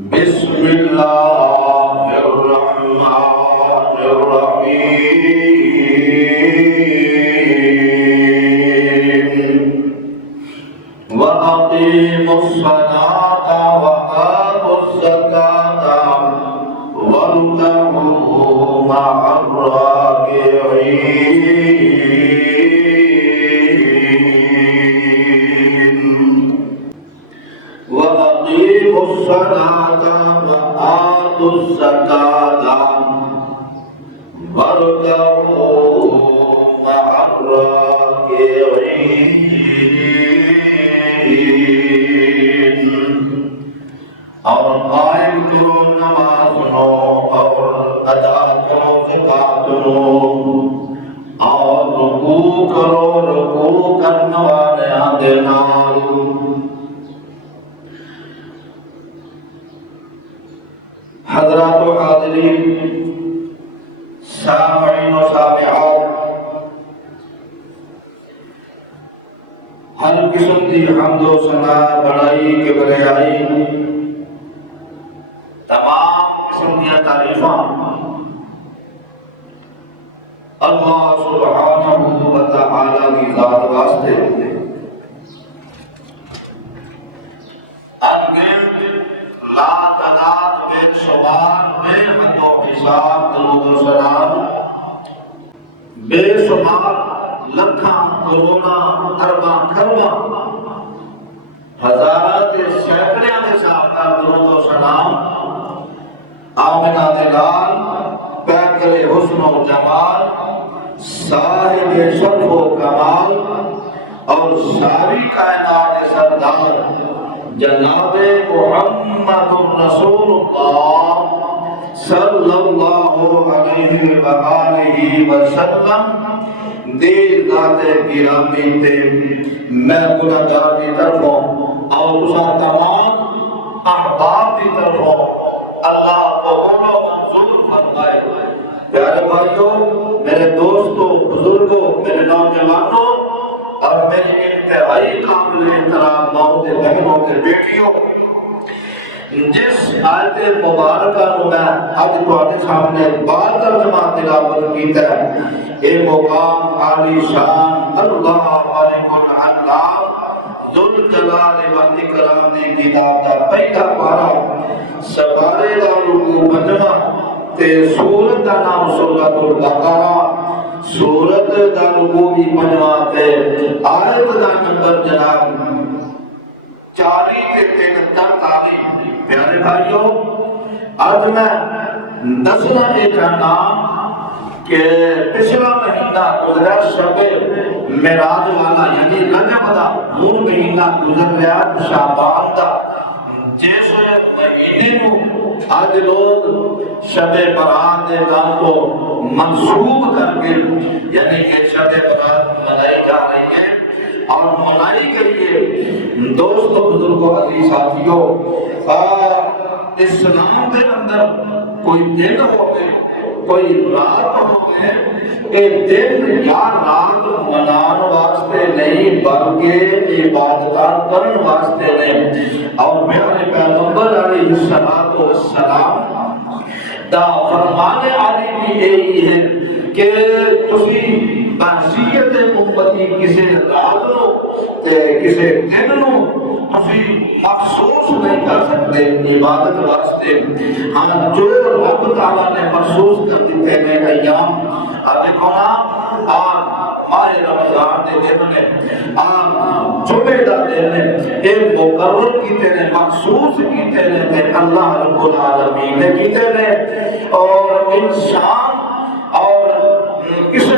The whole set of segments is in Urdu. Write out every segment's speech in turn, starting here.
بسم اللہ الرحمن الرحیم وَأَقِيمُوا الصَّلَاةَ وَآتُوا الزَّكَاةَ وَارْكَعُوا مَعَ الرَّاكِعِينَ وَأَقِيمُوا الصَّلَاةَ وَآتُوا الزَّكَاةَ وَارْكَعُوا مَعَ الرَّاكِعِينَ اور قائم کرو نماز لو اور ادا کرو زکات لو اور رکوع کرو رکوع کرنے والوں دے نال حضرات و حاضرین سامعین و سامعات ہر قسم کی حمد و ثنا بڑائی کبریائی تمام قسم کی تعریفاں اللہ سبحانہ و تعالی کی ذات واسطے انگنت لا تعداد بے شمار بے حد و حساب درود و سلام بے شمار لکھاں کروڑاں ارباں کھرباں ہزارات سینکڑیاں دے ساتھ درود و سلام آمنہ دلال پیکر حسن و جمال صاحب شرف و کمال اور ساری کائنات سردار جناب محمد رسول اللہ صلی اللہ علیہ وآلہ وسلم دے ذات گرامی تے میں گناہگار کی طرفوں اور اسا تمام احباب کی طرفوں اللہ قبول و منظور فرمائے۔ پیارے بھائیوں، میرے دوستوں، بزرگوں، میرے نوجوانوں اور میری انتہائی قابل احترام ماؤں تے بہنوں تے بیٹیوں، جس آیت مبارکہ نو میں آج تواڈے سامنے بار ترجمہ تلاوت کیتا ہے، اے مقام عالی شان اللہ مالک العلام ذوالجلال والاکرام دی کتاب دا پہلا پارہ سپارے دا رکوع پنجواں تے سورت دا نام سورۃ البقرہ، سورت دا رکوع بھی پنجواں تے آیت دا نمبر جناب 40 تے 43۔ پیارے بھائیوں، آج میں دسنا یہ چاہنا کہ پچھلا مہینہ گزرا شب معراج والا یعنی رجب دا نور مہینہ گزر گیا شعبان دا، جس مہینے کو آج لوگ شب برات دے کام کو منسوب کر کے یعنی کہ شب برات منائی جا رہی ہے اور منائی کے لیے دوستوں بزرگوں عزیز ساتھیوں اسلام کے اندر کوئی دن ہوگے کوئی رات ہوگے ایک دن یا رات منان واسطے نہیں بلکہ عبادتاں کرن واسطے نہیں، اور میرے پیغمبر علیہ السلام دا فرمان علی بھی یہی ہے کہ تسی بحثیت امتی کسی رات نو تے کسی دن نو تسی مخصوص نہیں کر سکتے عبادت واسطے۔ ہاں جو رب تعالیٰ نے مخصوص کر دیتے ہیں ایام ابھی کونا اور ماہ رمضان دے دن نے جمعہ دا دن نے ایک مقرر کیتے ہیں مخصوص کیتے ہیں کہ اللہ رب العالمین نے کیتے ہیں، اور انسان اور کسی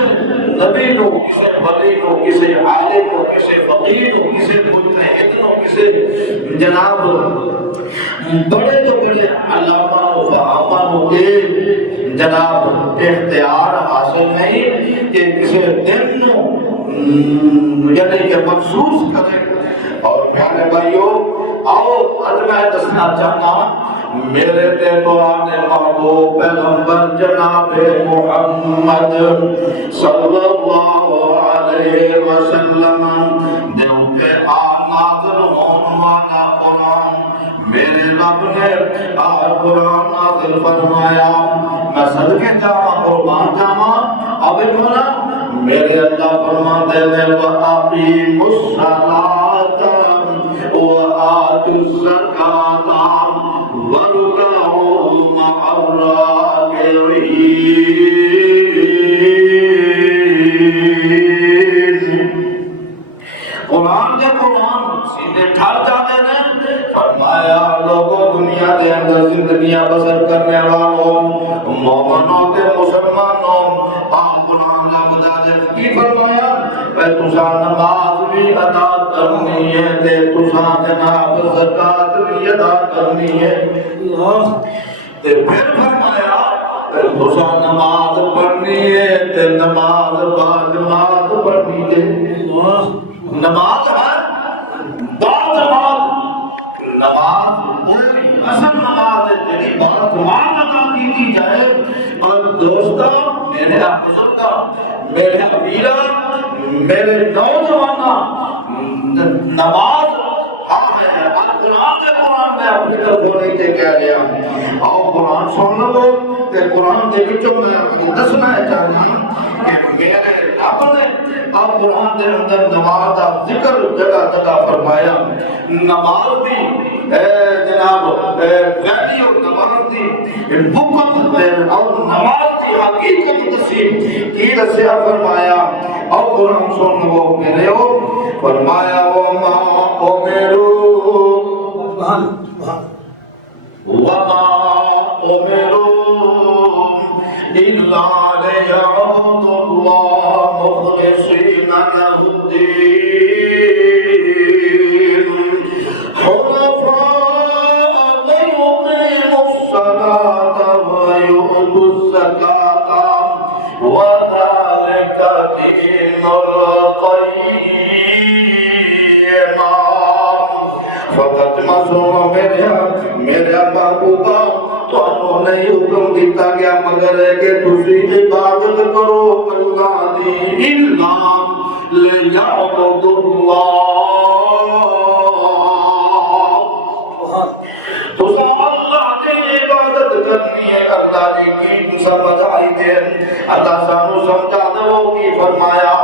نبی نو، کسی ولی نو، کسی عالم نو، کسی فقیر نو، کسی مجتہد نو، کسی جناب بڑے تو بڑے علامہ و فہامہ نو کے جناب اختیار حاصل نہیں کہ کسی دن نو یعنی کہ مخصوص کرے۔ اور پیارے بھائیوں، آؤ آج میں دسنا چاہتا میرے تے تو آنے محبوب پیغمبر جناب محمد صلی اللہ علیہ وسلم دیو کے نازل ہونے والا قرآن میرے رب نے نے قرآن نازل فرمایا میں صدقے جاواں قربان جاواں اب نا میرے اللہ فرماتے ہیں وَأَقِیمُوا الصَّلَاةَ وَآتُوا الزَّکَاةَ وَارْكَعُوا مَعَ الرَّاكِعِينَ قرآن کے قرآن سیدھے ٹھہر جاتے ہیں فرمایا لوگوں دنیا کے اندر زندگیاں بسر کرنے والوں مومنوں کے مسلمانوں آپ قرآن کا بتا دے کی فرمایا کہ تسا نماز بھی ادا کرنی ہے تے تسا جناب زکات بھی ادا کرنی ہے تے پھر فرمایا تسا نماز پڑھنی ہے تے نماز با جماعت پڑھنی ہے نماز ہے جماعت نماز اصل نماز ہے جنہی بات جماعت ادا کی جائے اور دوستہ میرے بزرگا میرے امیرہ میرے نوجوانہ نماز حق ہے قرآن سے قرآن میں اپنی طرف ہونے سے کہہ رہا ہوں اور قرآن سن لو کہ قرآن کے بچوں میں دسنا ہے چاہنا کہ میرے اپنے آپ قرآن کے اندر نماز کا ذکر جگہ جگہ فرمایا نماز دی جناب ویلیو نماز دی بکت اور نماز کی حقیقت دسی کی دسیا فرمایا اور قرآن سن وہ میرے ہو فرمایا وما امروا الا ليعبدوا الله مخلصين له الدين حنفاء ويقيموا الصلاة ويؤتوا الزكاة وذلك دين القيم فقط مسوم میرے محبوبہ تو نہیں حکم دیتا گیا مگر ہے کہ تسی عبادت کرو اللہ دی اللہ لیعبد اللہ تسا اللہ کی عبادت کرنی ہے اللہ کی سمجھ آئی دے اللہ سانو سمجھا دو کی فرمایا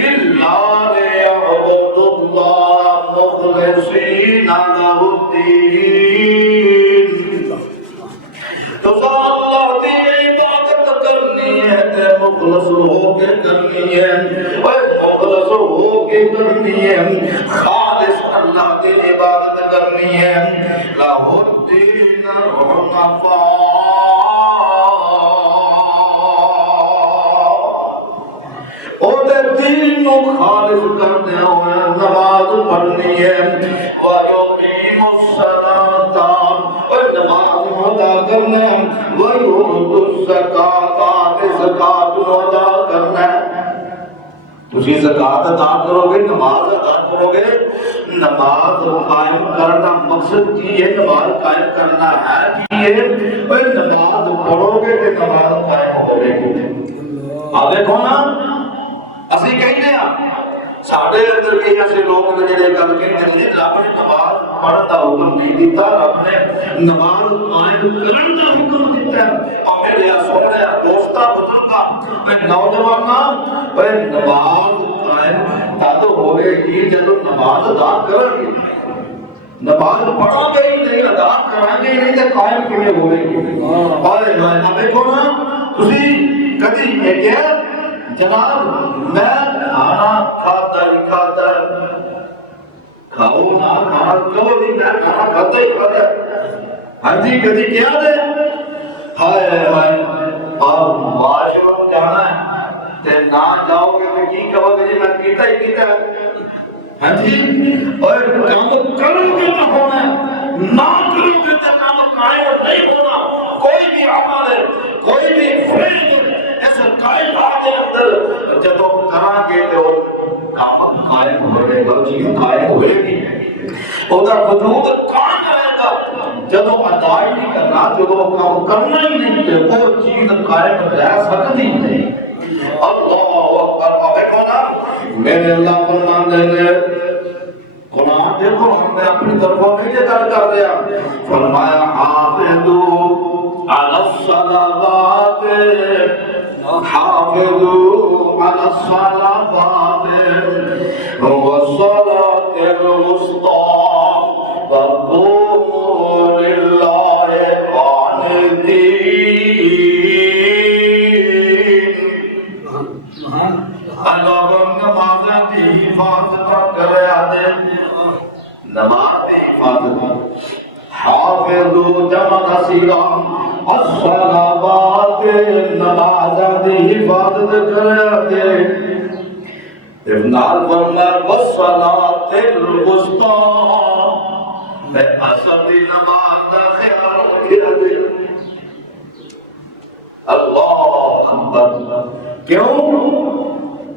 اللہ لیعبد اللہ مخلصین لہ الدین تو اللہ کی عبادت کرنی ہے تے مخلص ہو کے کرنی ہے مخلص ہو کے کرنی ہے خالص اللہ کی عبادت کرنی ہے لہ الدین حنفاء او دے دین نو خالص کرنے ہوئے نماز پڑھنی ہے وَيُقِيمُ الصَّلَاةَ اور نماز ادا کرنا ہے وَيُؤْتُ الزَّكَاةَ زکات ادا کرنا ہے تسی زکات ادا کرو گے نماز ادا کرو گے نماز قائم کرنا مقصد کی ہے نماز قائم کرنا ہے کہ یہ نماز پڑھو گے کہ نماز قائم ہوگی آپ دیکھو نا اسی کہتے ہیں ساڑھے اندر کئی ایسے لوگ نے جڑے گل کہتے ہیں رب نے نماز پڑھن دا حکم نہیں دیتا رب نے نماز قائم کرن دا حکم دیتا ہے اور میرے سونے دوستا بزرگا نوجواناں نماز قائم تب ہوئے گی جب نماز ادا کریں گے نماز پڑھو گے ہی نہیں ادا کریں گے نہیں تو قائم کیویں ہوئے گی اور دیکھو نا تسی کدی یہ کہ جناب میں کھانا کھاتا ہی کھاتا ہے کھاؤ نہ کھانا کبھی نہیں میں کھانا کھاتا ہی کھاتا ہے ہر جی کدی کیا دے ہائے ہائے آپ معاشرہ میں جانا ہے تے نہ جاؤ گے تو کی کہو گے جی میں پیتا ہی پیتا ہے ہاں جی اور کام کرو گے تو ہونا ہے نہ کرو گے تو کام قائم نہیں ہونا کوئی بھی عمل ہے کوئی بھی فریض ایسا کائنات کے اندر جب کریں گے تو کام قائم ہوئے گا چیز قائم ہوئے گی اودا وجود قائم رہے گا جب ادائی نہیں کرنا جب کام کرنا ہی نہیں تو وہ چیز قائم رہ سکتی نہیں اللہ اکبر ابے کونا میرے اللہ فرمان دے قرآن دیکھو ہم نے اپنی طرفوں میں یہ کر رہا فرمایا حافظوا علی الصلوات حافظوا علی الصلوات والصلاة الوسطى وقوموا لله قانتين اللہ نماز کی حفاظت کرے آدھے نماز کی حفاظت حافظوا جمع کثیرہ الصلوات نماز کی حفاظت کرے آدھے ابنال فرمایا والصلاة الوسطى میں عصر دی نماز دا خیال رکھیا دے اللہ اکبر کیوں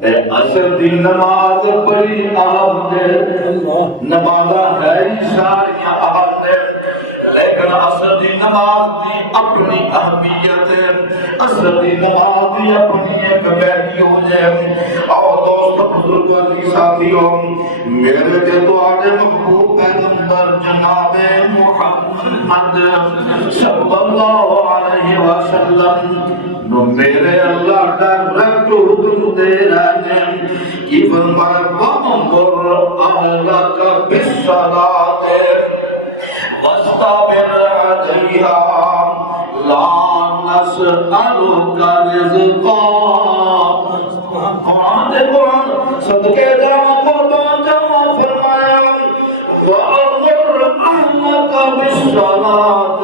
عصر دی نماز بڑی اہم ہے نماز ہے ساری اہم ہے لیکن عصر دی نماز دی اپنی اہمیت ہے عصر دی نماز دی اپنی ایک ویلیو ہے اور دوست بزرگوں کی ساتھیوں میرے کے دعاء محبوب پیغمبر جناب محمد صلی اللہ علیہ وسلم میرے اللہ ڈائریکٹ حکم دے رہے ہیں کہ فرمایا وَأَمُرْ أَهْلَكَ بِالصَّلَاةِ وَاسْتَبِرْ عَلَيْهَا لَا نَسْأَلُكَ رِزْقًا قرآن دے قرآن صدقے جاؤ قربان جاؤ فرمایا وَأَمُرْ أَهْلَكَ بِالصَّلَاةِ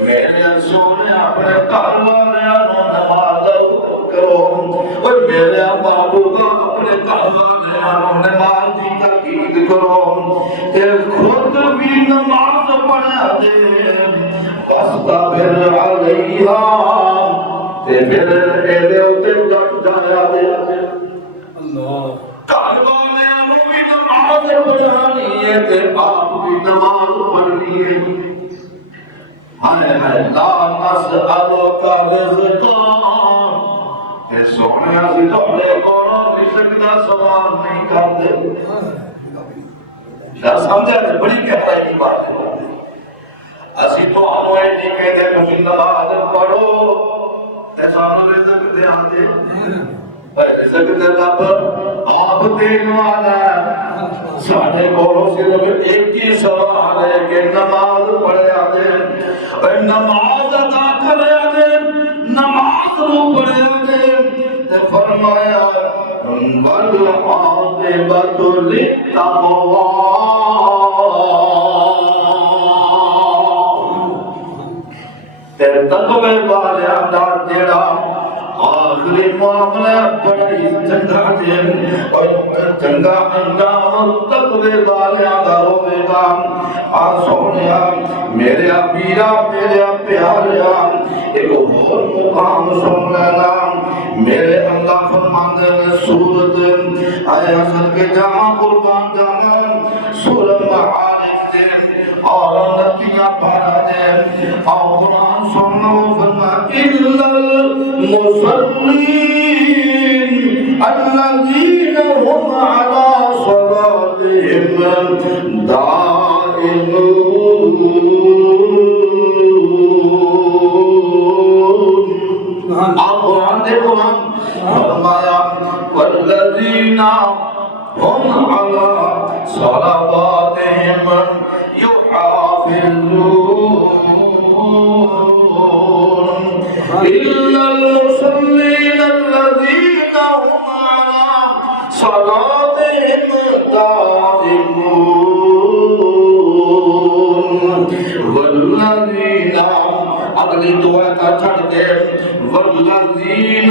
میرے سونے اپنے کاروانیاں نماز کرو اور میرے محبوب اپنے کاروانیاں نماز کی تاکید کرو کہ خود بھی نماز پڑھا دے واستبر علیہا تے پھر ایدے ہوتے ڈٹ جایا دے کاروانیاں بھی نماز پڑھانی ہے تے آپ بھی نماز پڑھنی ہے ہائے ہائے لا نسألک رزقا اے سونے اسی تھوڑے کونوں رزق دا سوال نہیں کرتے کیا سمجھا دے بڑی گہرائی کی بات ہے اسی تو ہمیں نہیں کہتے تم نماز پڑھو تے سانو رزق دے آتے رزق دے رب آپ دین والا ساڑھے کونوں صرف ایک ہی سوال ہے کہ نماز پڑھے آتے نماز ادا کرے آدے نماز رو پڑھے آدے فرمایا وَالْعَاقِبَةُ لِلتَّقْوَىٰ تقوی والیاں دا جڑا آخری معاملہ بڑا ہی چنگا دے اور چنگا انجام تقوی والیاں دا ہوئے گا سونیا میرے پیرا میرے پیاریا ایک اور مقام سن لینا میرے اللہ فرماندے نے سورت آئے حسن کے جہاں قربان جانا سورت معارف دے اور نتیاں پڑھا دے اور قرآن سننا فرما إِلَّا الْمُصَلِّينَ الَّذِينَ هُمْ عَلَى صَلَاتِهِمْ دَائِمُونَ قرآن دے قرآن فرمایا والذین هم على صلواتهم يحافظون إلا المصلين الذين هم على صلاتهم دائمون والذین اگلی دعا کا چھڑ دے والذین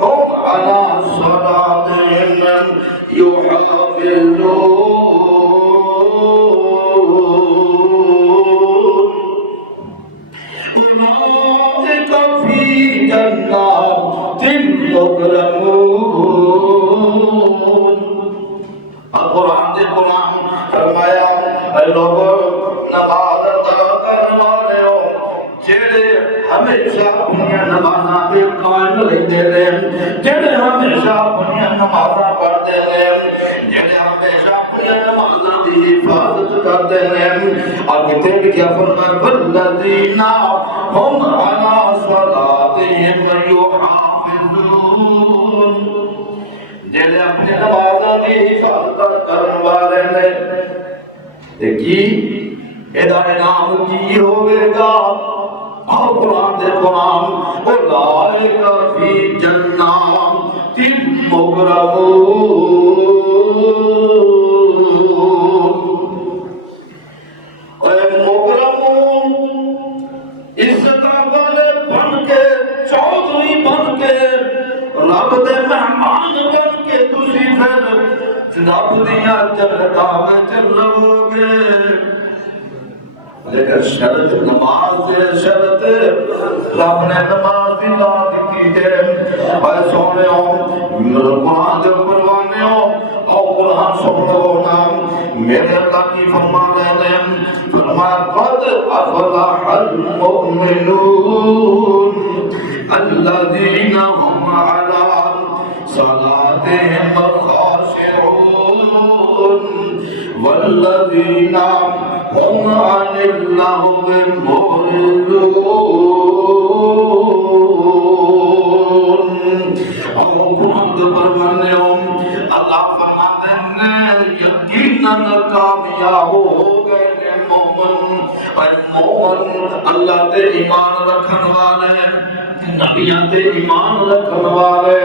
هم على صلاتهم يحافظون أولئك في جنات مكرمون القرآن دے قرآن فرمایا اے لوگوں نماز ادا کرنے والے ہو جڑے ہمیشہ اپنی نمازاں تے قائم رہندے نے جڑے ہمیشہ اپنی نمازاں پڑھدے نے آگے تیل کیا فرمایا والذین هم علی صلاتهم یحافظون، جنہیں اپنے نمازوں کی حفاظت کرنے والے نے کی ہدایت نام کی ہوئے گا اور قرآن دے قرآن اولئک فی جنات مکرمون، مکرمون عزت والے بن کے، چودھری بن کے، رب دے مہمان بن کے تسی پھر رب دیاں جنتاں وچ رہو گے۔ لیکن شرط نماز ہے، شرط رب نے نماز دی لا دی ہے۔ اے سونےو قرآن دے پروانےو اور قرآن سن لو نا، میرے اللہ کی فرما رہے ہیں، فرمایا قد افلح المؤمنون الذین هم علی صلاتهم خاشعون والذین هم عن اللغو معرضون۔ اور قرآن دے پروانے اللہ فرماتے ہیں یقیناً کامیاب ہو گئے مومن، اے مومن اللہ تے ایمان رکھن والے، نبیاں تے ایمان رکھن والے،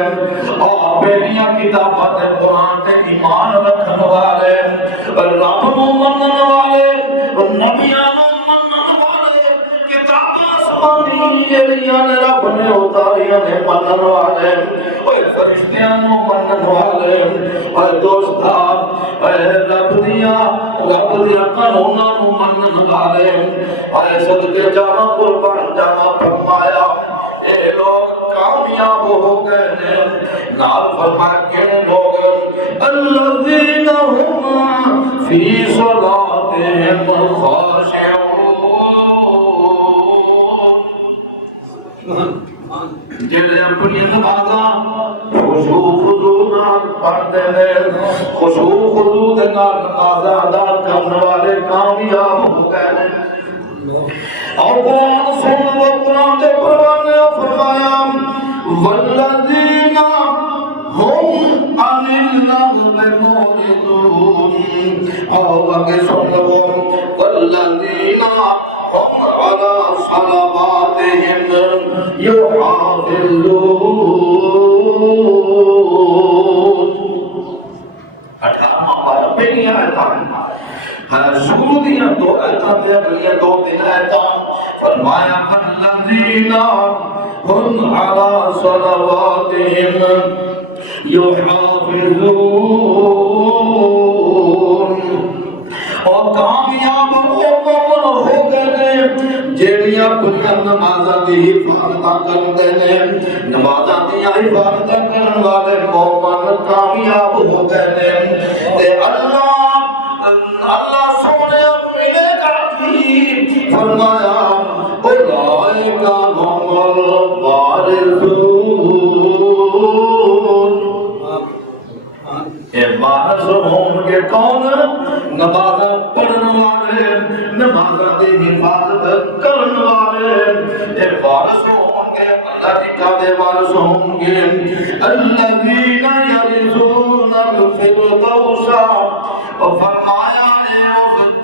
اور پہلیاں کتاباں تے قرآن تے ایمان رکھن والے، رب نو منن والے، نبیاں نو منن والے، کتاباں آسمانی جڑیاں نے رب نے اتاریاں نے منن والے، اوے فرشتیاں نو منن والے، اوے دوستاں رب دیاں قانوناں نو منن والے، اوے صدقے جاواں قربان جاواں فرمایا اے لوگ کامیاب ہو گئے ہیں۔ نال فرمایا کہ لوگ الذین هم فی صلاتهم خاشعون، جنہیں اپنی نمازاں خشوع خضوع نال پڑھتے ہیں، خشوع خضوع دے نال نمازاں ادا کرنے والے کامیاب ہو گئے ہیں۔ اور قرآن سن و قرآن دے پروانے فرمایا والذین هم عن اللغو معرضون، اور آگے سن لو والذین هم علی صلواتهم یحافظون۔ 18واں پارہ پہلی آیت شروع دیاں دو آیتاں تے اگلیاں دو تین آیتاں فرمایا الذین هم علی صلواتهم یحافظون، اور کامیاب مومن ہو گئے جڑیاں اپنی نمازاں دی حفاظت کردے نے، نمازاں دی حفاظت کرن والے مومن کامیاب ہو گئے تے اللہ سونے ملے گا بھی فرمایا اولئک هم الوارثون، اے وارث ہوں گے کون؟ نمازاں پڑھن والے، نمازاں دی حفاظت کرن والے، اے وارث ہوں گے اللہ کی کعبے وارث ہوں گے الذین یرثون الفردوس، اور فرمایا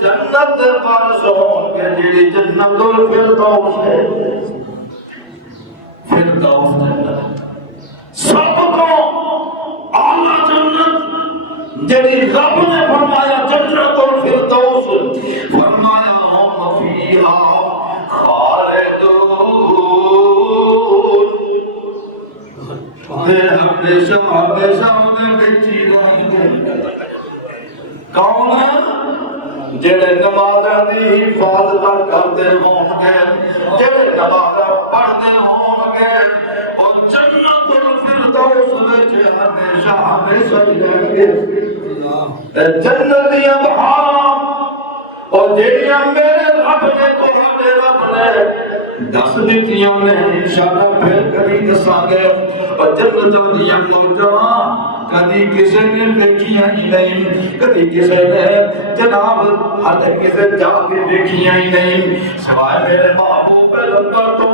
جنت وارث ہوں گے جی جنت الفردوس ہے، فردوس جنت سب کو اعلیٰ جنت جڑی رب نے فرمایا جنت الفردوس، فرمایا ہم فیہا خالدون، ہمیشہ ہمیشہ میں بچی رہیں گے۔ کون ہے؟ جڑے نمازاں دی حفاظت کرتے ہوں گے، جڑے نمازاں پڑھتے ہوں گے، وہ جنت الفردوس وچ ہمیشہ ہمیشہ رہیں گے۔ جنت دیاں بہاراں اور جڑیاں میرے رب نے تہاڈے رب نے دس دتیاں نے انشاءاللہ پھر کبھی دساں گے، اور جنت دیاں موجاں کدی کسی نے دیکھیاں ہی نہیں، کدی کسی نے جناب ہر کسی جا کے دیکھیاں ہی نہیں سوائے میرے محبوب پیغمبر تو۔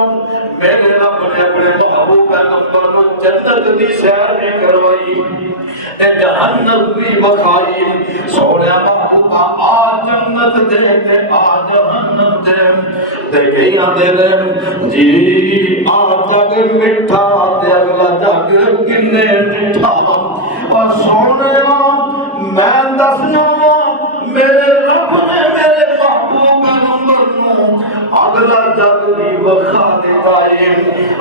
میرے رب نے اپنے محبوب پیغمبر کو جنت دی سیر میں کروائی، جہنم بھی بخائی، سونے محبوبہ آ جنت دے تے آ جہنم دے گئیاں دے دے جی آ جگ مٹھا دے اگلا جگ کنے مٹھا اور سونے میں دسنا میرے رب نے میرے محبوب پیغمبر کو اگلا جگ بھی بخا دیتا ہے،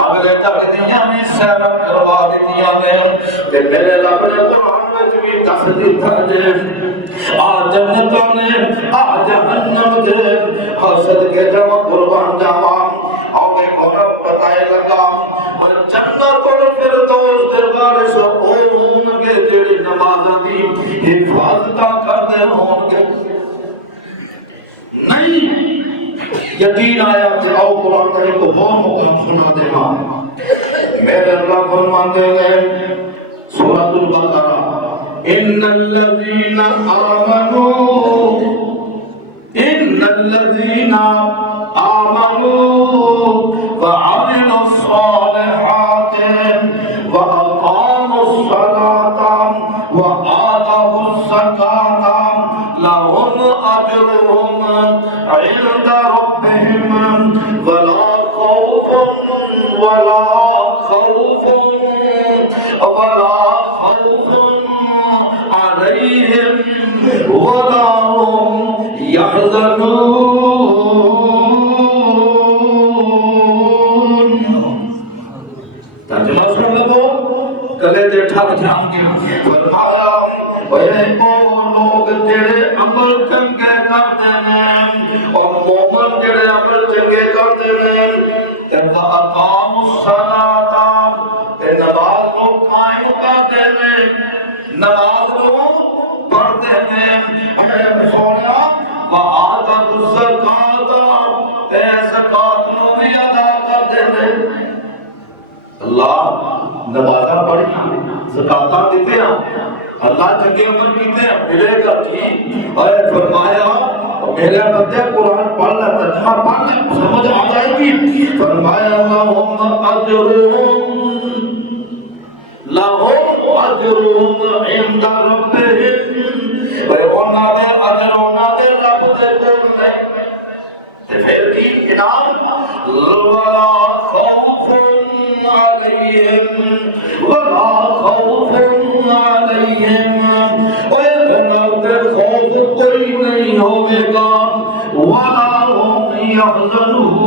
اگلے جگ دیاں بھی سیر کروا دیتیاں نے تے میرے رب نے قرآن وچ بھی دس دیتا ہے آ جنتوں نے آ جہنم دے حسد کے جب قربان جاواں آگے گھوڑا بتائے لگا اور جنت الفردوس دے وارث ہون گے جڑی نماز دی حفاظت کردے ہون گے۔ نہیں یقین آیا کہ آؤ قرآن کا ایک اور مقام سنا دینا میرے اللہ فرماتے ہیں سورۃ البقرہ ان الذین آمنوا وعملوا الصالحات وأقاموا الصلاة وآتوا الزكاة لهم أجرهم عند ربهم ولا خوف عليهم ولا هم يحزنون۔ ترجمہ سن لو گلے دے ٹھک جان گے فرمایا اے او لوگ جڑے عمل چنگے کردے نے اور مومن جڑے عمل چنگے کردے نے تے اقاموا الصلاۃ تے نماز کو قائم کردے نے نماز کو پڑھتے ہیں اے سونا وآتوا الزکاۃ تے زکات نو بھی ادا کردے نے۔ اللہ نمازاں پڑھی زکاتاں دیتے ہیں اللہ چنگے عمل کیتے ہیں ملے گا ٹھیک اور فرمایا میرے بندے قرآن پڑھ لے ترجمہ پڑھ لے سمجھ آ جائے گی فرمایا لہم اجرہم عند ربہم انہاں دے اجر انہاں دے رب دے کول نے تے پھر کی انعام ولا خوف عليهم ولا خوف عليهم خوف کوئی نہیں ہوگے گا ولا هم يحزنون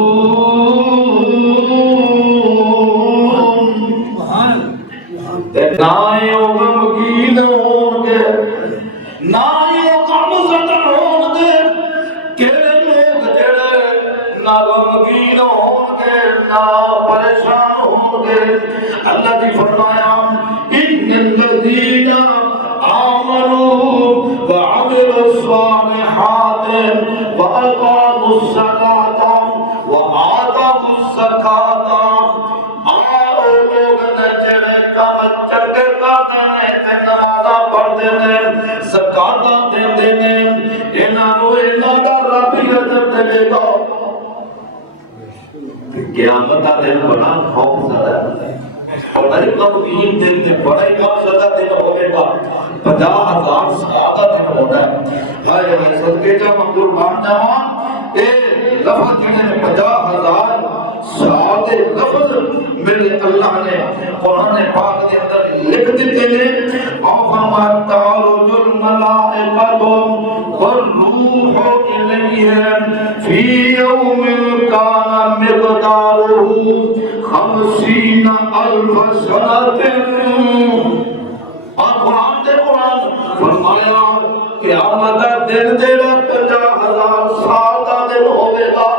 نہ وہ غمگین ہوں گے نہ وہ غمزدہ ہوں گے کہ لوگ جڑے نہ غمگین ہوں گے نہ پریشان ہوں گے۔ اللہ نے فرمایا ان الذین آمنوا وعملوا الصالحات واقاموا الصلاۃ وآتوا الزکاۃ آؤ لوگ نے جڑے کام چنگے کردے نے تے نمازاں پڑھدے نے زکاتاں دیندے نے انہاں نوں انہاں دا رب ہی اجر دے گا۔ قیامت کا دن بڑا خوف زدہ ہے اور بڑے غمگین دن میں بڑا ہی خوف زدہ دن ہوگے گا 50,000 سال کا دن ہونا ہے۔ ہائے ہائے صدقے جا مقدور بان جاؤں اے لفظ جنہیں 50,000 سال دے لفظ میرے اللہ نے قرآن پاک کے اندر لکھ دیتے ہیں اور فرمایا تعرج الملائکۃ والروح الیہم فی یوم کان مقدارہ 50,000 سنۃ۔ اور قرآن فرمایا قیامت کا دن تیرا 50,000 سال کا دن ہوگے گا۔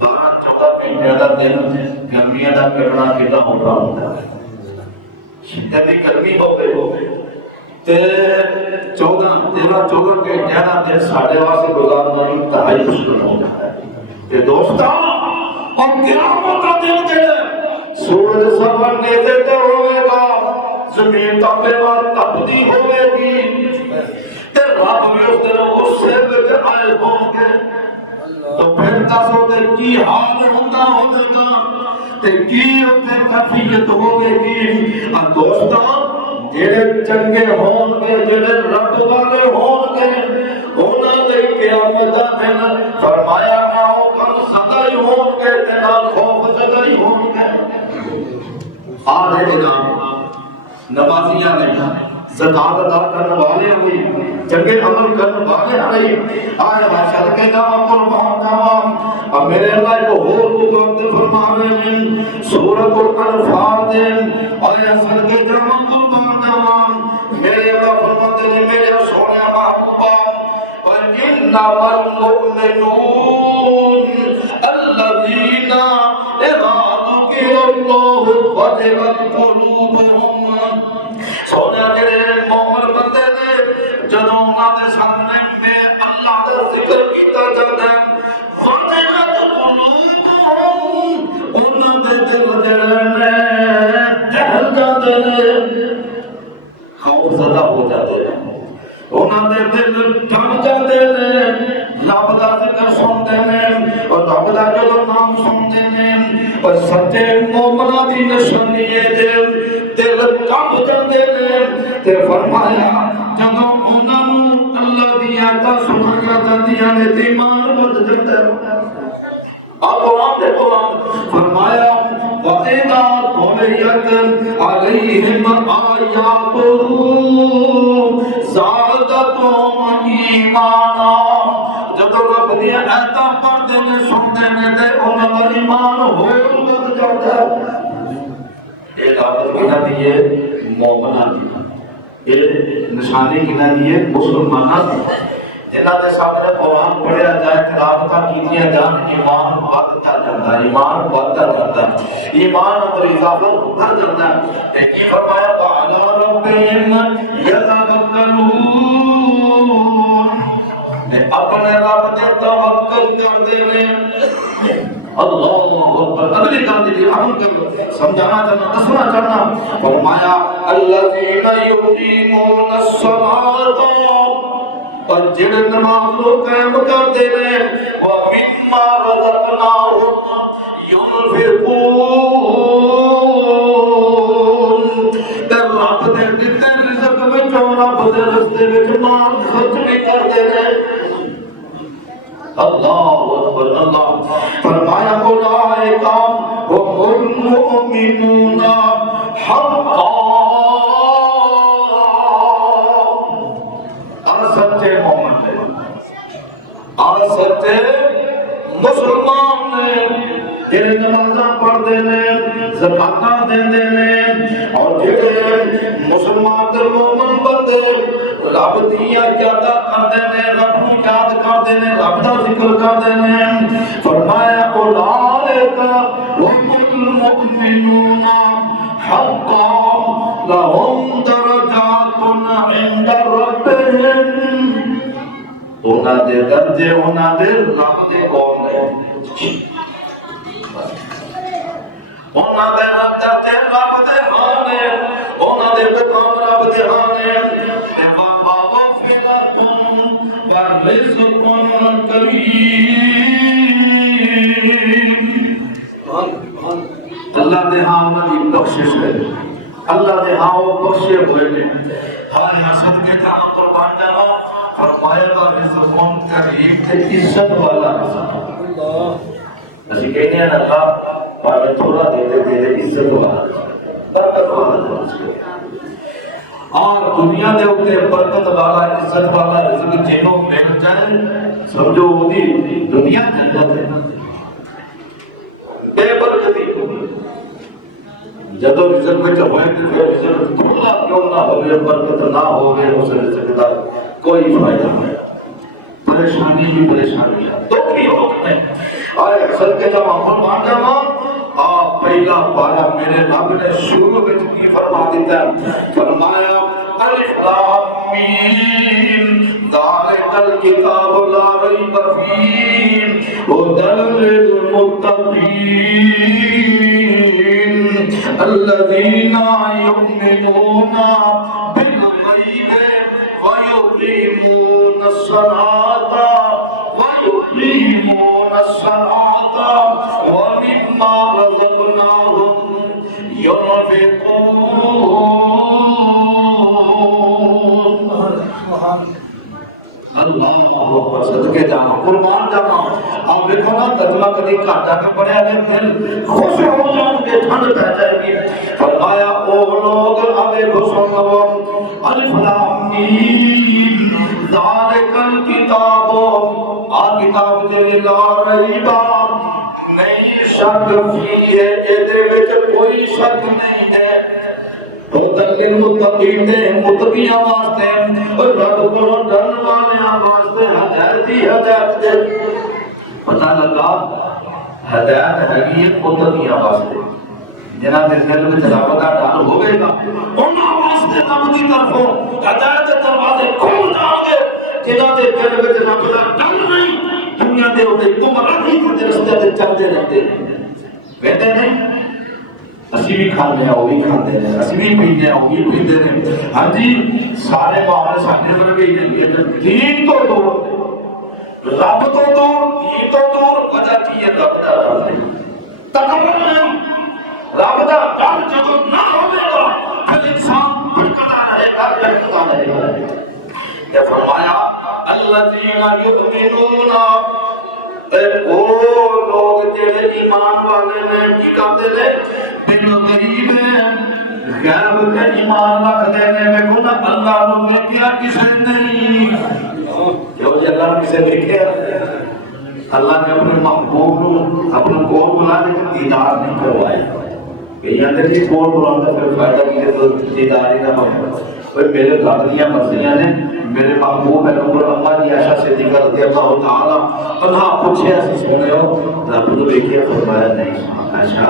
12-14 گھنٹے کا دن گرمیاں کا کرنا کتنا ہوتا ہے شدت کی گرمی ہو گئی تے 14 گھنٹے کا دن ساڑھے واسطے گزارنا انتہائی مشکل ہو جاتا ہے۔ دوستاں اور قیامت کا دن سورج سبرنے سے ہوئے گا، زمین تپے بعد تپتی ہوئے گی، تے رب بھی اس دن غصے وچ آئے ہوں گے، تو پھر دسو تے کی حال ہوتا ہوئے گا تے کی اتنے کفیت ہوئے گی۔ اور دوستو جڑے چنگے ہون گے، جڑے رب والے ہون گے، انہاں نے قیامت دا دن فرمایا نہ غم زدہ ہی ہوں گے تے نہ خوف زدہ ہی ہوں گے۔ آدھے جناب نمازیاں نے زکات ادا کرنے والے ہوئی، چنگے عمل کرنے والے ہوئی، آج حشر کے جاؤ قربان جاؤ۔ اب میرے اللہ کو ہو تو فرماوے ہیں سورۃ الانفال دے آج حشر کے جاؤ قربان جاؤ۔ میرے اللہ فرماتے ہیں میرے سونے محبوبہ وَإِنَّمَا الْمُؤْمِنُونَ الَّذِينَ إِذَا ذُكِرَ اللَّهُ وَجِلَتْ قُلُوبُهُمْ۔ سونے جڑے مومن بندے نے جدوں انہاں دے سامنے میں اللہ دا ذکر کیتا جاندا ہے، وَجِلَتْ قُلُوبُهُمْ، انہاں دے دل جڑے نے دہل جاندے نے، خوف زدہ ہو جاتے ہیں، انہاں دے دل ڈر جاندے نے، رب دا ذکر سنتے ہیں اور رب دا جدوں نام سنتے ہیں اور سچے مومناں دی نشانی ہے دل کب جاندے نے۔ تے فرمایا جدوں انہاں نوں اللہ دی آیات سنایا جاندیاں نے تے ایمان ود جاندا ہے۔ قرآن دے قرآن فرمایا وَإِذَا تُلِيَتْ عَلَيْهِمْ آيَاتُهُ زَادَتْهُمْ إِيمَانًا، جب رب دی آیاتاں پڑھتے نے سنتے نے تے انہاں دا ایمان ہور ود جاندا ہے۔ یہ دعوت کنا دی ہے مومناں دی، یہ نشانی کنا دی ہے مسلماناں دی، جنہاں دے سامنے قرآن پڑھیا جائے، تلاوتاں کیتیاں جان، ایمان بڑھتا جاتا ہے، ایمان بڑھتا جاتا ہے، ایمان اندر اضافہ ہوتا جاتا ہے۔ ایک ہی فرمایا وَعَلَىٰ رَبِّهِمْ يَتَوَكَّلُونَ، اپنے رب تے توکل کردے نے۔ اللہ اکبر، اگلی کام دی عمل کر سمجھانا چاہنا دسنا چاہنا فرمایا الذین یقیمون الصلاۃ، اور جڑے نماز کو قائم کرتے ہیں وَمِمَّا رَزَقْنَاهُمْ يُنْفِقُونَ، تے رب دے دتے رزق وچوں رب دے راستے وچ مال خرچ بھی کرتے ہیں۔ اللہ اکبر، اللہ فرمایا اولئک هم المؤمنون حقا، سچے مومن نے اور سچے مسلمان نے، جڑے نمازاں پڑھتے ہیں، زکاتاں دیندے نے، اور جڑے مسلمان تے مومن بندے رب دیاں یاداں کردے نے، رب نوں یاد کردے نے، رب دا ذکر کردے نے، فرمایا اولئک هم المؤمنون حقا لهم درجات عند ربهم، انہاں دے درجے انہاں دے رب دے کول نے، انہاں دے درجے رب دے ہاں نے، انہاں دے مقام رب دے ہاں نے۔ وَمَغْفِرَةٌ وَرِزْقٌ كَرِيمٌ، اللہ دے ہاں انہاں دی بخشش ہے، اللہ دے ہاں وہ بخشے ہوئے نے۔ ہر حسد کے جہاں قربان جانا فرمایا گا رزقون کریم تے عزت والا رزق، اسی کہنے ہیں اللہ پانے تھوڑا دے دے عزت والا برکت والا رزق، اور دنیا دے اوپر برکت والا عزت والا رزق جنوں مل جائے سمجھو وہی دنیا جنت ہے، بے برکتی جدو رزق میں ہوئے کہ رزق تھوڑا کیوں نہ ہوئے، برکت نہ ہوئے، اس رزق کا کوئی فائدہ نہیں، پریشانی ہی پریشانی ہے، دکھ ہی دکھ نہیں۔ آئے اکثر کے جب ہم مان جانا آپ پہلا پارا میرے رب نے شروع میں کی فرما دیتا ہے، فرمایا الف لام میم ذالک الکتاب لا ریب فیہ ھدی للمتقین، الذین یؤمنون بالغیب ویقیمون الصلاۃ ومما رزقناهم ينفقون. اللہ اکبر. صدقے جانا قربان جانا. آپ دیکھو نا ترجمہ کبھی گھاٹا کا پڑھا ہے دل خوش ہو جان کے ٹھنڈ پہ جائے گی. فرمایا او لوگ ابے خوش ہو الف لام میم ذالک الکتاب آ کتاب دے لا ریب نہیں شک فیہ دے وچ کوئی شک نہیں ہے. متقین متقین متقیاں واسطے اور رب کو ڈرن والیاں واسطے ہدایت ہی ہدایت ہے. پتہ لگا ہدایت ہے متقیاں واسطے جنہاں دے دل وچ رب دا ڈر ہوے گا انہاں واسطے رب دی طرفوں ہدایت دے دروازے کھل جان گے. جنہاں دے دل وچ رب دا ڈر نہیں دنیا دے اوتے گمراہی دے رستے تے چلدے رہندے کہندے نہیں اسی بھی کھانے ہیں وہ بھی کھاتے ہیں اسی بھی پینے ہیں وہ بھی پیتے ہیں. ہاں جی سارے معاملے سارے ورگے ہی نہیں. دین تو دور رب تو دور دین تو دور وجہ کی ہے رب دا ڈر تکبر نہیں. رب دا ڈر جب نہ ہوگا پھر انسان بھٹکتا رہے گا بھٹکتا رہے گا. یہ فرمایا الذین یؤمنون او لوگ جڑے ایمان والے نے کی کرتے نے بالغیب غیب تے ایمان رکھتے نے. ویکھو نا اللہ نو ویکھیا کسے نہیں جو اللہ نے کسے ویکھیا اللہ نے اپنے محبوب نو اپنے کول بلانے کے دیدار نہیں کروایا کہ یہاں کہ کول بلانا پھر فائدہ کی تو دیدار ہی نہ ہو. میرے گھر دیا مرضیاں نے میرے محبوب ہے نور اللہ کی عائشہ صدیقہ رضی اللہ تعالی عنہا پوچھے ایسے سنے ہو رب نے دیکھیا فرمایا نہیں. عائشہ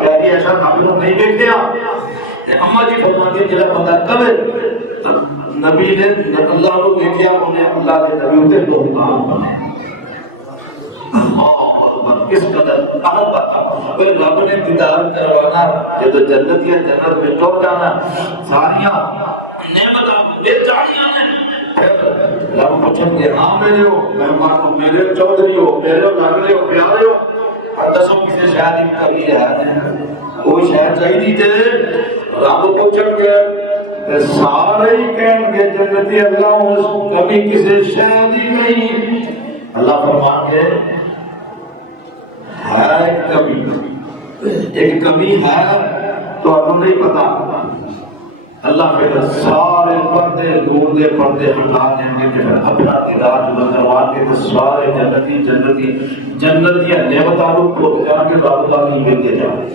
پیاری عائشہ رب نے نہیں دیکھیا. اما جی فرماتی ہے جڑا بندہ کبے نبی نے اللہ کو دیکھیا انہیں اللہ کے نبی تے دوستان بنے. کس قدر احب رب نے دیدار کروانا جب جنت یا جنت میں ٹوٹ جانا ساریاں نعمتاں مل جانیاں نے. رب پوچھیں گے ہاں میرے ہو مہمان ہو میرے چودھری ہو میرے لگنے ہو پیارے ہو دسو کسی شاید ہی کبھی ہے کوئی شاید چاہیے تھے. رب پوچھیں گے سارے ہی کہیں گے جنتی اللہ کبھی کسی شاید ہی نہیں. اللہ فرمان کے ہے ایک کمی ہے تو آپ نہیں پتا. اللہ کے سارے پردے دور دے پردے ہٹا دیں گے کہ اپنا دیدار جو کروا کے سارے جنتی نعمتاں کو جان کے رب دا نہیں ملتے جائیں.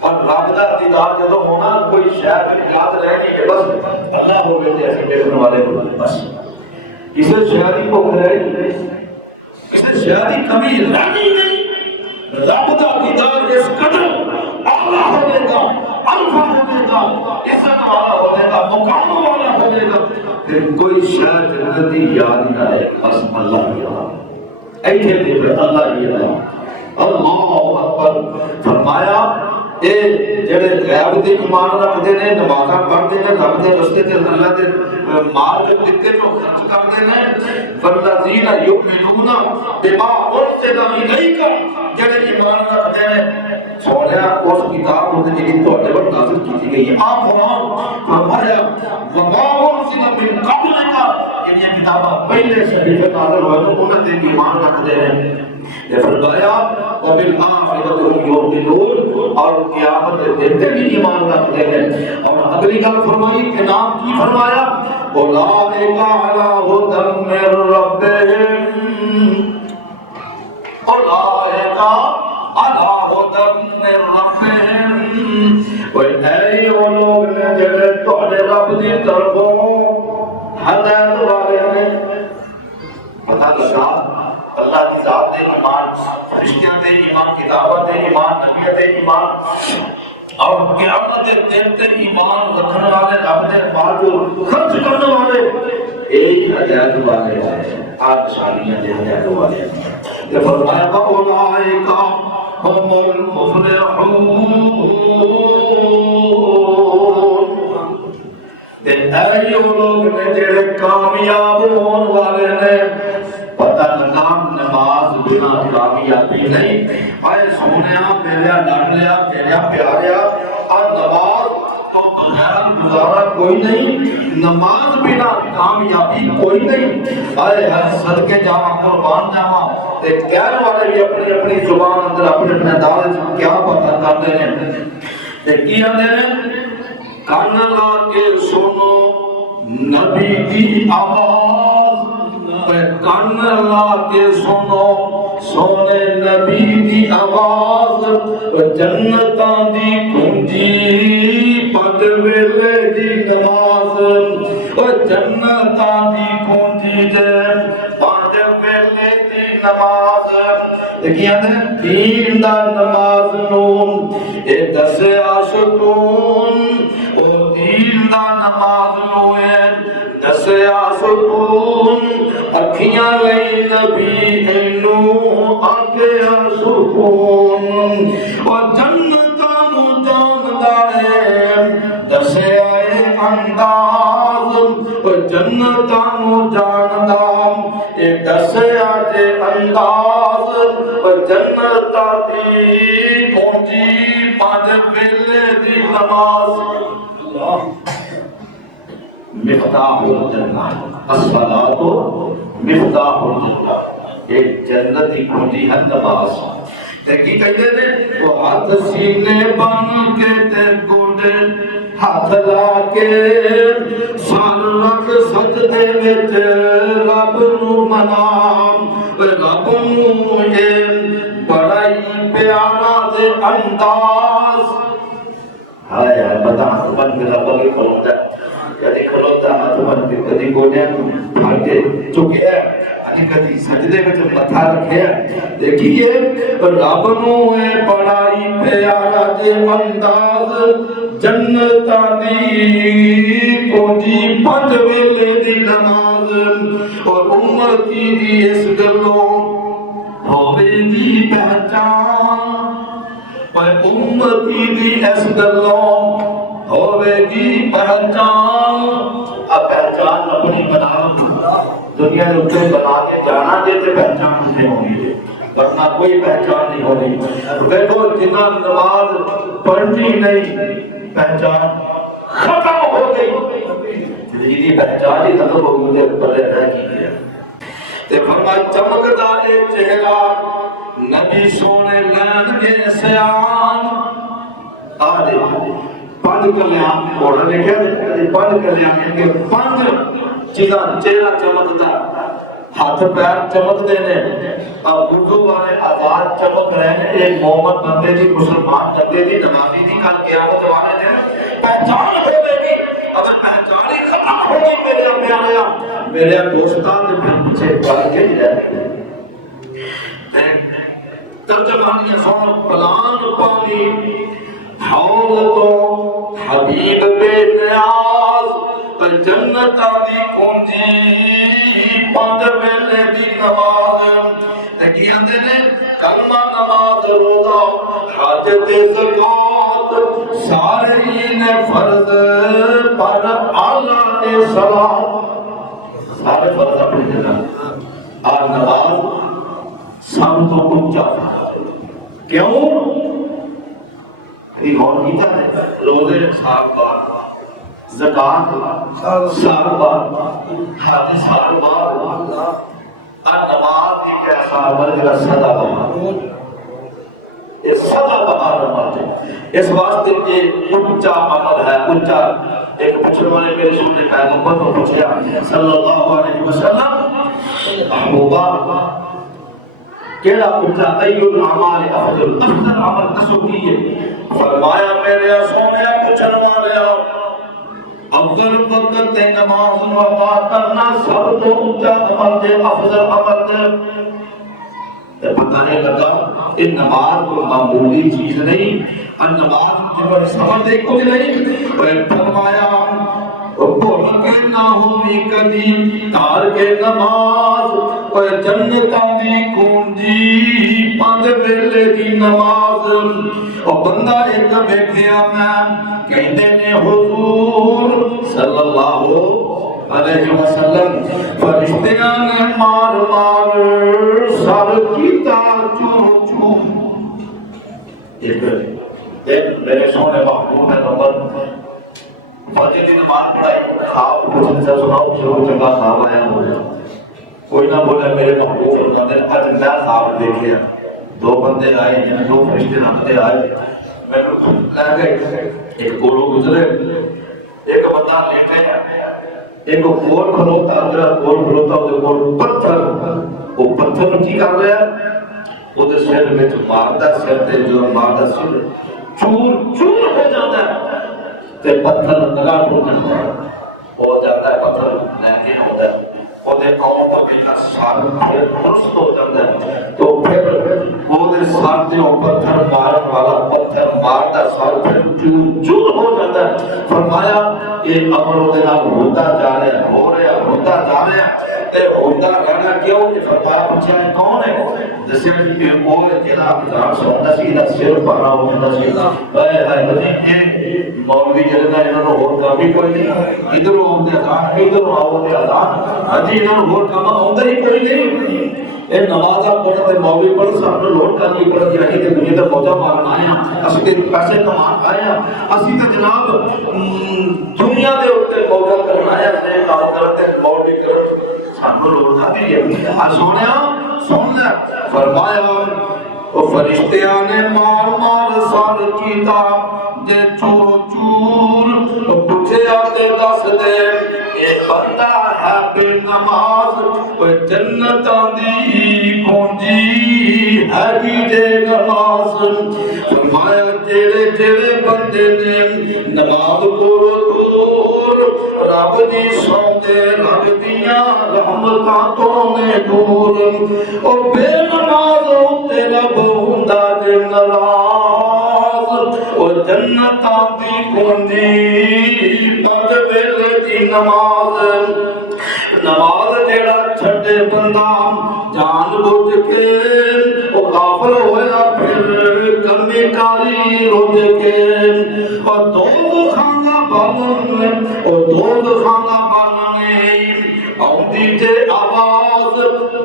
اور رب دا دیدار جب ہونا کوئی شاید یاد رہے گی کہ بس اللہ ہو گئے ایسے دیکھنے والے بس کسی شہری کو کرے کسی شہری کمی رہنی نہیں. رب دا دیدار اس قدر اعلیٰ ہونے کا الفا ہونے کا عزت والا ہونے کا مقام والا ہونے کا کہ کوئی شاید جنتی یاد نہ ہے بس اللہ یاد ایتھے دیکھے اللہ یاد. اللہ اکبر. فرمایا اے جڑے غیب تے ایمان رکھتے ہیں نمازاں پڑھتے ہیں رب دے رستے تے اللہ دے مال جو دیتے جو خرچ کرتے ہیں والذین یؤمنون بما انزل الیک جڑے ایمان رکھتے ہیں سوالیا اس کتاب ہوتے جی تھوڑے پر نازل کی گئی ہے. آپ فرمایا وما انزل من قبلک یہ کتاباں پہلے سے نازل ہوئے تو انہوں نے ایمان رکھتے ہیں. یہ فرمایا وبالآخرۃ هم یوقنون اور قیامت کے دن پہ بھی ایمان رکھتے ہیں. اور اگلی گل فرمائی کہ نام کی فرمایا اولئک علی ھدی من ربہم اولئک علی ھدی من ربہم. وہ اے وہ لوگ نے جڑے تہاڈے رب دی طرفوں ہدایت والے ہیں. پتہ لگا اللہ کی ذات دے ایمان فرشتیاں دے ایمان کتاباں دے ایمان نبیاں دے ایمان اور قیامت دے دن تے ایمان رکھنے والے رب دے مال کو خرچ کرنے والے ایک ہدایت والے ہیں، آپ نشانیاں دے ہدایت والے ہیں۔ تو فرمایا اولئک هم المفلحون، ایو لوگ نے جڑے کامیاب ہون والے نے۔ پتہ لگا نماز بنا کامیابی نہیں۔ اے سونیا میرا لاڈلیا میرا پیاریا، اور نماز تو بغیر گزارا کوئی نہیں، نماز بنا کامیابی کوئی نہیں۔ اے صدقے جاواں قربان جاواں، تے غیر والے بھی اپنی اپنی زبان اندر اپنے اپنے دعوے کیا پتہ کرتے ہیں تے کی آندے نے، کان لا کے سنو نبی کی آواز، کان لا کے سنو سونے نبی کی آواز، جنتاں دی کنجی پد ویلے دی نماز، جنتاں دی کنجی پد ویلے دی نماز۔ دیکھیں دین دا نماز نون اے دس عاشقون، او دین دا نماز نون دس عاشقون، اکھیاں لئی نبی اینو آگیا سکون، او جنتاں نو جاندا ہے دس آئے انداز، او جنتاں نو جاندا اے دس آجے انداز، او جنتاں دی پونجی پانچ ویلے دی نماز۔ مفتاح الجنہ الصلاۃ مفتاح الجنہ، ایک جنت کی کنجی ہے نماز۔ کی کہتے ہیں وہ ہاتھ سینے بن کے تے گوڑے ہاتھ لا کے سر رکھ سجدے وچ رب نو منام، رب نو یہ بڑا ہی پیارا دے انداز۔ ہائے ہائے بتا من کے رب کی کھلوتا ہے، کدی کھلوتا ہاتھ من کے، کدی گوڑے پھڑ کے چکے ہے، کدی سجدے میں جو متھا رکھے ہیں۔ دیکھیے رب نو اے بڑا ہی پیارا جے انداز، جنتاں دی کنجی پنج ویلے دی نماز، اور امتی دی اس گلوں ہوے گی پہچان، اور امتی دی اس گلوں ہوے گی پہچان۔ اب پہچان اپنی بنا دنیا کے اوپر بنا کے جانا دے تے پہچان نہیں ہوگی، ورنہ کوئی پہچان نہیں ہوگی۔ دیکھو جنہاں نماز پڑھنی نہیں پہچان ختم ہو گئی، جی پہچان ہی ختم ہو گئی تے بلے رہ گئی۔ تے فرمایا چمکدا اے چہرہ نبی سونے لین کے سیان، آدھے پانچ کلیان موڑا لکھیا دے، پانچ کلیان کے پانچ چیزاں چہرہ چمکتا، ہاتھ پیر چمک دینے، اردو والے آزاد چمک رہے ہیں۔ ایک مومن بندے دی، مسلمان بندے دی، نمازی دی کل قیامت والے دن پہچان ہو گئی۔ اگر پہچان ہی ختم ہوگی میرے پیارے میرے دوستان دے پھر پیچھے پڑھ کے جائے۔ ترجمانیاں سنو، پلان پانی حوض تو حبیب بے نیاز، جنتاں دی کنجی پانچ ویلے دی نماز۔ کی آندے نے کلمہ نماز روزہ حج تے زکات سارے ہی نے فرض پر اعلی صلاۃ، سارے فرض اپنی جگہ، اور نماز سب تو اونچا کیوں؟ یہ غور کیتا ہے روزے سال بعد، زکات سال بعد، حج سال بعد، اور نماز بھی کیسا بلکہ سدا بہار، یہ سدا بہار عمل ہے۔ اس واسطے یہ اونچا عمل ہے، اونچا۔ ایک پوچھنے والے میرے سننے پیغمبر کو پوچھا صلی اللہ علیہ وسلم، محبوبہ کیڑا اونچا ایل الاعمال افضل، افضل عمل کسو کیے؟ فرمایا میرے سونے پوچھنے والے افضل وقت تے نماز ادا کرنا سب تو اونچا عمل دے، افضل عمل دے۔ پتہ نہیں لگا کہ نماز کوئی معمولی چیز نہیں، اور نماز جو سفر دے کچھ نہیں۔ فرمایا بھول کے نہ ہوئی کدی تار کے نماز اور جنتاں دی کنجی پانچ ویلے دی نماز اور بندہ ایک ویکھیا میں کہندے نے حضور صلی اللہ علیہ وسلم فرشتیاں نے مار مار سر کیتا چور چور ایک میرے سونے محبوب ہے نمبر فجر کی نماز پڑھائی خواب پوچھنے سے سناؤ شروع چنگا خواب آیا ہو جائے کوئی نہ بولے میرے محبوب اللہ نے آج میں خواب دیکھیا دو بندے آئے جنہیں دو فرشتے رکھتے آئے میں لے گئے ایک گولو گزرے ایک بندہ لیٹے ایک کول کھلوتا جڑا کول کھلوتا وہ کول پتھر وہ پتھر کی کر رہا ہے وہ سر میں مارتا سر تے جو مارتا سر چور چور ہو جاتا ہے تے پتھر لگا ٹوٹتا ہو جاتا ہے پتھر لہنگے ہوتا ہے وہ دے قوم کو بھی کا سار پھر درست ہو جاتا ہے تو پھر وہ دے سار تے پتھر مارن والا پتھر مارتا سار پھر چور چور ہو جاتا ہے فرمایا یہ امر وہ دے نال ہوتا جا رہا ہے ہو رہا ہوتا جا رہا ہے تے ہوتا رہنا کیوں یہ فرمایا پوچھا ہے کون ہے جسے کہ وہ جڑا ہزار سوندا سی دا سر پڑا ہوندا سی اے ہائے یہ مولوی جڑا انہاں نوں ہور کام ہی کوئی نہیں ادھر آوندے اذان ادھر آوندے اذان اجی انہاں نوں ہور کام آوندا ہی کوئی نہیں اے نماز پڑھن تے مولوی پڑھ سب نوں لوٹ کر نہیں پڑھ جاہی تے دنیا تے موجا مارن آئے ہیں اسی تے پیسے کمان آئے ہیں اسی تے جناب دنیا دے اوپر موجا کرن آئے ہیں کام کرتے مولوی کرن سب لوٹ کر نہیں ہے سونیا سن لے فرمایا او فرشتیاں نے مار مار سر کیتا جے چور چور پوچھے آتے دس دے اے بندہ ہے بے نماز او جنت دی کنجی ہے بھی دے نماز فرمایا جڑے جڑے بندے نے نماز کو دور رب دی سوندے رب دیاں رحمتاں تو نے دور او بے نماز تے رب ہوندا جے ناراض او جنتاں دی کنجی پگ ویلے دی نماز نماز جیڑا چھڈے بندہ جان بوجھ کے او غافل ہویا پھر کمی کاری رج کے اور دو کھانا بالن او دو کھانا بالن آؤندی جے آواز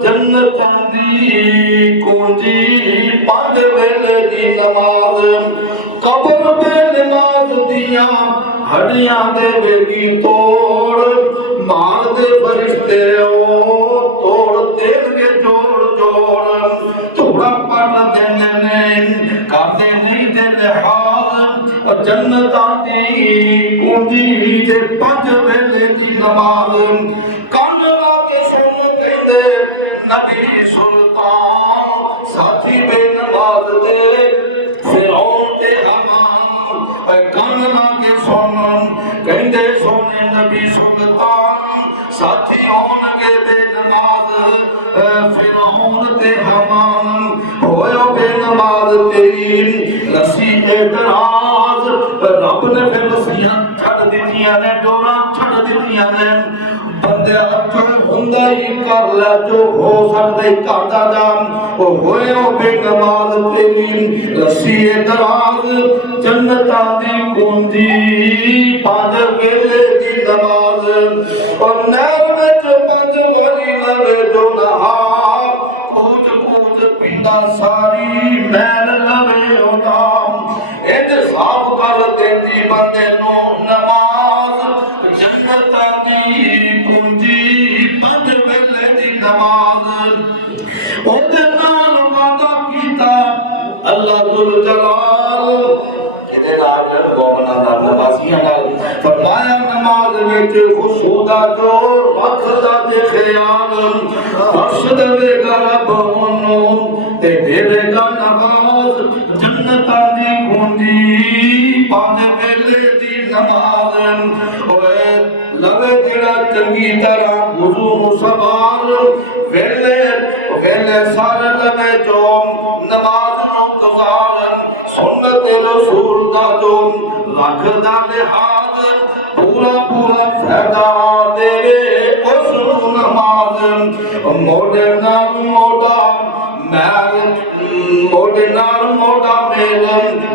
جنت دی کنجی پانچ ویلے دی نماز قبر بے نماز دیاں ہڈیاں دے ویگی توڑ مار دے فرشتے توڑ دل کے جوڑ جوڑ تھوڑا پڑھ دینے نے کاتے نہیں دے لحاظ جنتاں دی کنجی دے پانچ ویلے دی نماز کان لا کے سن کہندے نبی سلطان ساتھی بے نماز دے فرعون تے حمان کان لا کے سن کہندے سونے نبی سلطان ساتھی ہون کے بے نماز فرعون تے حمان ہوئے بے نماز تیری رسی اعتراض رب نے پھر رسیاں چھڑ دیتیاں نے ڈورا چھڑ دیتیاں نے بندے اچھا ہندہ ہی کر لے جو ہو سکتے کرتا جام وہ ہوئے بے نماز تیری رسی اعتراض جنتاں دی کنجی پانچ ویلے دی نماز اور نہر وچ پانچ والی لوے جو نہا کوچ کوچ پنڈا ساری میل لوے ہوتا انتصاب کر دیندی بندے نو نماز جنتاں دی کنجی پانچ ویلے دی نماز اودے نال وعدہ کیتا اللہ ذل جلال کدے نال مومناں نال نمازیاں نال فرمایا نماز وچ خشوع دا جوڑ وقت دا تے خیال بخش دے گا رب اونوں تے دے گا نماز جنتاں دی کنجی پانچ ویلے دی نماز اوے لوے تیرا چنگی طرح وضو سوال ویلے ویلے سارے لوے جو نماز نو گزارن سنت رسول دا جو لکھ دا لحاظ پورا پورا فائدہ دے اس نماز موڈے نال موڈا میل موڈے نال موڈا میل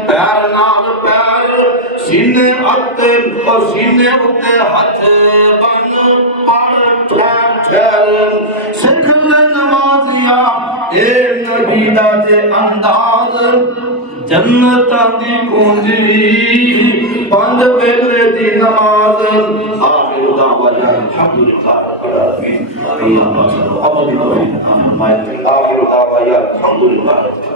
پیر نال پیر سینے اتے اور سینے اتے ہاتھ بن پڑ ٹھہر ٹھہر سکھ لے نمازیاں اے نبی دا تے انداز جنت دی کنجی پنج ویلے دی نماز آخر دعوانا الحمدللہ رب العالمین اللہ صلی اللہ علیہ وسلم آخر دعوانا الحمدللہ رب العالمین